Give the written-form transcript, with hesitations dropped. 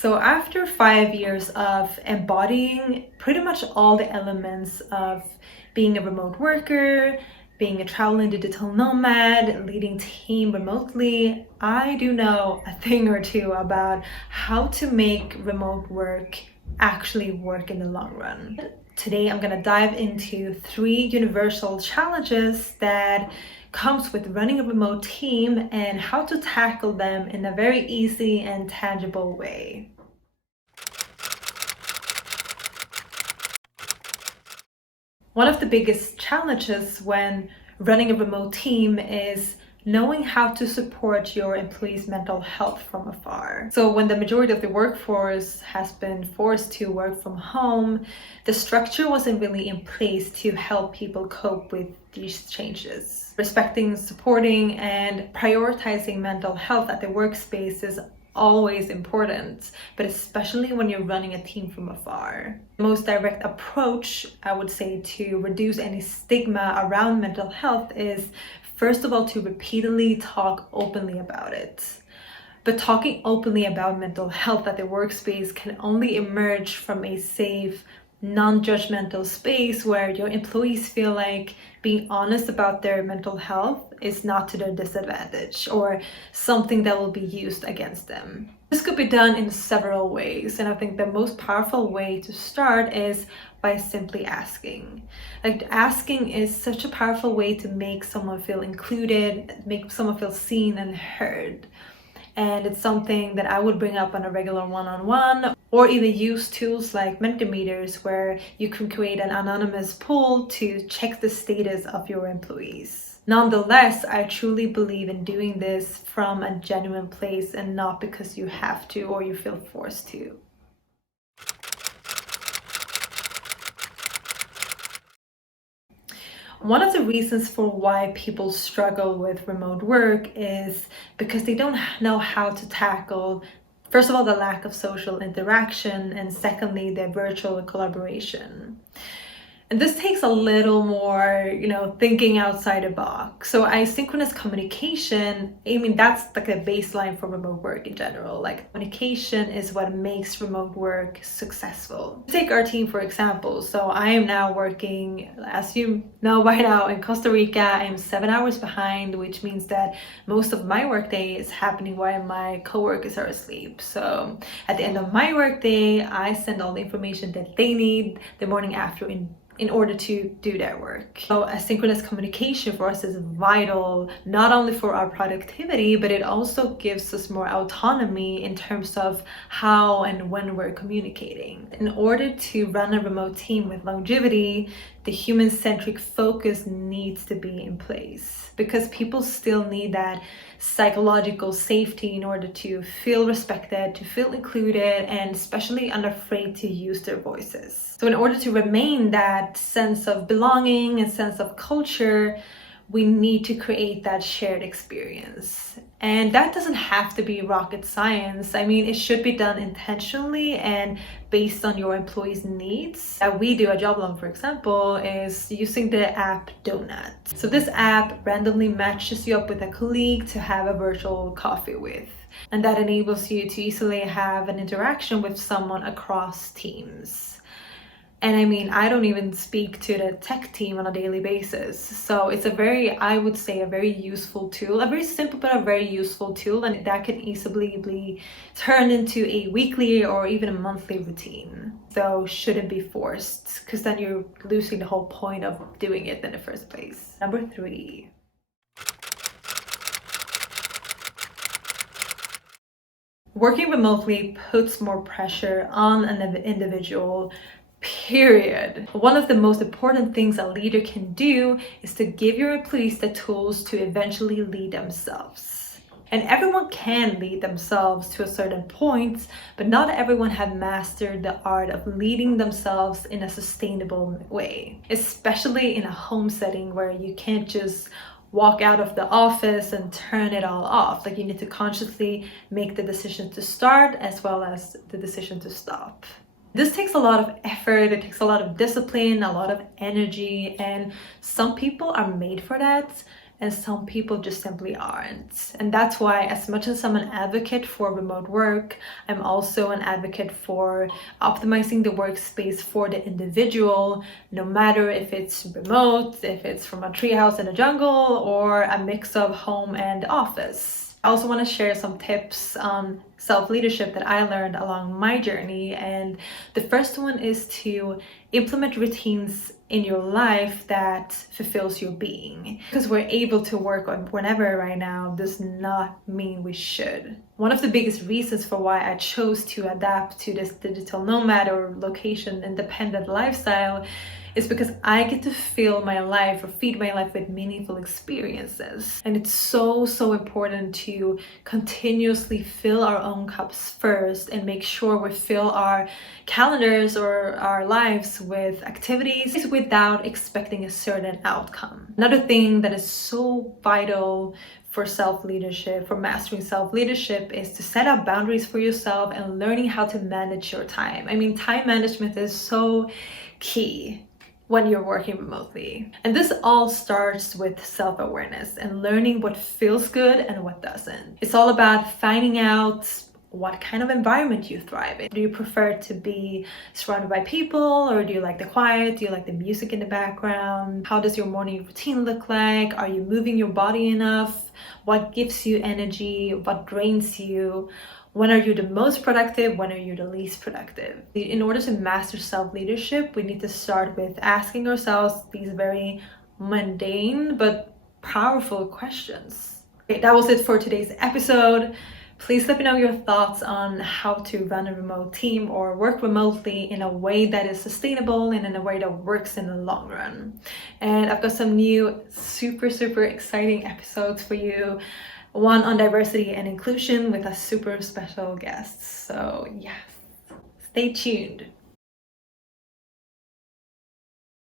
So after 5 years of embodying pretty much all the elements of being a remote worker, being a traveling digital nomad, leading team remotely, I do know a thing or two about how to make remote work actually work in the long run. Today I'm going to dive into 3 universal challenges that comes with running a remote team and how to tackle them in a very easy and tangible way. One of the biggest challenges when running a remote team is knowing how to support your employees' mental health from afar. So when the majority of the workforce has been forced to work from home, the structure wasn't really in place to help people cope with these changes. Respecting, supporting, and prioritizing mental health at the workspace is always important, but especially when you're running a team from afar. The most direct approach, I would say, to reduce any stigma around mental health is, first of all, to repeatedly talk openly about it. But talking openly about mental health at the workspace can only emerge from a safe, non-judgmental space where your employees feel like being honest about their mental health is not to their disadvantage or something that will be used against them. This could be done in several ways, and I think the most powerful way to start is by simply asking. Like, asking is such a powerful way to make someone feel included, make someone feel seen and heard. And it's something that I would bring up on a regular one-on-one, or even use tools like Mentimeters, where you can create an anonymous poll to check the status of your employees. Nonetheless, I truly believe in doing this from a genuine place and not because you have to or you feel forced to. One of the reasons for why people struggle with remote work is because they don't know how to tackle, first of all, the lack of social interaction, and secondly, the virtual collaboration. And this takes a little more, thinking outside the box. So asynchronous communication, that's like a baseline for remote work in general. Like, communication is what makes remote work successful. Take our team, for example. So I am now working, as you know by now, in Costa Rica. I am 7 hours behind, which means that most of my workday is happening while my coworkers are asleep. So at the end of my workday, I send all the information that they need the morning after in order to do their work. So asynchronous communication for us is vital, not only for our productivity, but it also gives us more autonomy in terms of how and when we're communicating. In order to run a remote team with longevity, the human-centric focus needs to be in place, because people still need that psychological safety in order to feel respected, to feel included, and especially unafraid to use their voices. So in order to remain that sense of belonging and sense of culture, we need to create that shared experience. And that doesn't have to be rocket science. It should be done intentionally and based on your employees' needs. That we do at Joblon, for example, is using the app Donut. So this app randomly matches you up with a colleague to have a virtual coffee with. And that enables you to easily have an interaction with someone across teams. And I don't even speak to the tech team on a daily basis. So it's I would say, a very useful tool, a very simple but a very useful tool, and that can easily be turned into a weekly or even a monthly routine. So shouldn't be forced, because then you're losing the whole point of doing it in the first place. Number 3. Working remotely puts more pressure on an individual, period. One of the most important things a leader can do is to give your employees the tools to eventually lead themselves. And everyone can lead themselves to a certain point, but not everyone has mastered the art of leading themselves in a sustainable way, especially in a home setting where you can't just walk out of the office and turn it all off. Like, you need to consciously make the decision to start as well as the decision to stop. This takes a lot of effort, it takes a lot of discipline, a lot of energy, and some people are made for that and some people just simply aren't. And that's why, as much as I'm an advocate for remote work, I'm also an advocate for optimizing the workspace for the individual, no matter if it's remote, if it's from a treehouse in a jungle, or a mix of home and office. I also want to share some tips on self-leadership that I learned along my journey. And the first one is to implement routines in your life that fulfills your being. Because we're able to work on whenever right now does not mean we should. One of the biggest reasons for why I chose to adapt to this digital nomad or location independent lifestyle is because I get to fill my life or feed my life with meaningful experiences. And it's so important to continuously fill our own cups first and make sure we fill our calendars or our lives with activities without expecting a certain outcome. Another thing that is so vital for self-leadership, for mastering self-leadership, is to set up boundaries for yourself and learning how to manage your time. I mean, time management is so key when you're working remotely. And this all starts with self-awareness and learning what feels good and what doesn't. It's all about finding out what kind of environment you thrive in. Do you prefer to be surrounded by people, or do you like the quiet? Do you like the music in the background? How does your morning routine look like? Are you moving your body enough? What gives you energy? What drains you? When are you the most productive? When are you the least productive? In order to master self-leadership, we need to start with asking ourselves these very mundane but powerful questions. Okay, that was it for today's episode. Please let me know your thoughts on how to run a remote team or work remotely in a way that is sustainable and in a way that works in the long run. And I've got some new super exciting episodes for you. One on diversity and inclusion with a super special guest. So yes, stay tuned.